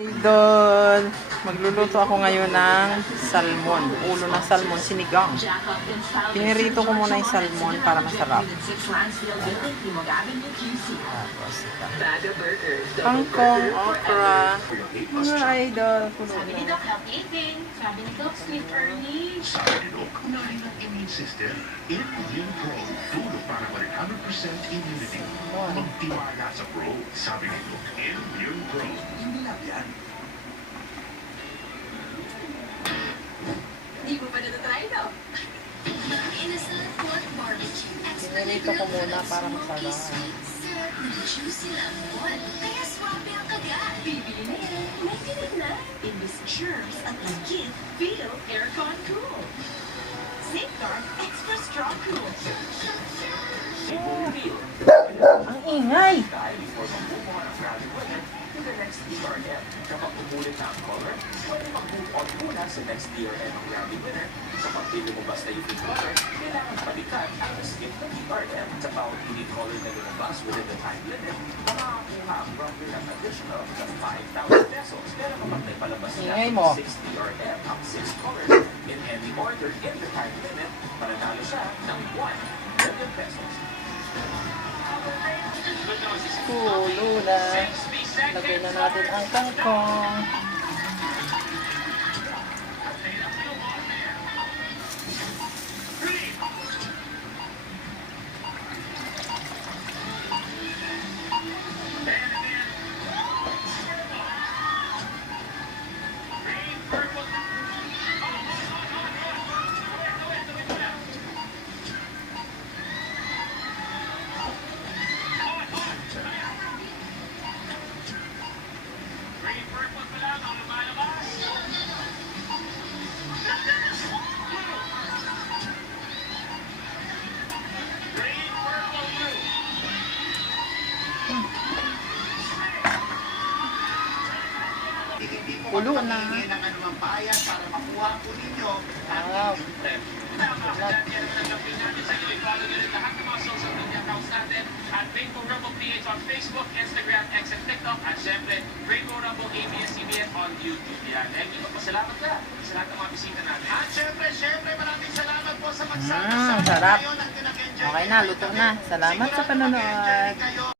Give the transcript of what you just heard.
Idol, magluluto ako ngayon ng salmon, ulo ng salmon, sinigang. Pinirito ko muna yung salmon para masarap. Tapos ito. Kangkong, okra, mga idol, puno na. Sabi ni Doc Smith Ernie. Sabi ni Doc, nahin ang immune system. Immune Pro, tulong para 100% immunity. Magtiwala sa Pro. Sabi ni Doc, Immune Pro. Hindi lang yan. Hindi mo pa natatry, no? Inasal pork barbecue. Pinirito ko muna para masarap. Sarap ng juicy lamon. Kaya swabe ang kagat. Bibili na yan. May tinig na. Imbis germs at lagkit, feel aircon cool. Safeguard extra strong cool. Ang ingay! The next DRM. Kapag umulit na ang color, pwede mag-move on muna sa next DRM ang rally winner. Kapag lumabas na yung color, kailangan balikan ang skip ng DRM sa bawat unique color na lumabas within the time limit. Makakakuha ang brother ng additional na 5,000 pesos. Pero kapag naipalabas na Ingay mo. 6 DRM ang 6 colors in any order in the time limit, mananalo siya ng 1 million pesos. Pulo na. Lagyan na natin ang kangkong. Pulo na. Ng anumang bayan para makuha po ninyo ang Wow. At Rainbow Rumble PH on Facebook, Instagram, X, and TikTok. At syempre, Rainbow Rumble ABS-CBN on YouTube. Yan. Thank you. Pasalamat ka sa lahat ng mga bisita natin. At syempre, maraming salamat po sa magsama sa Sarap. ngayon at nag-enjoy Okay na, luto na. Salamat sa panonood. kayo.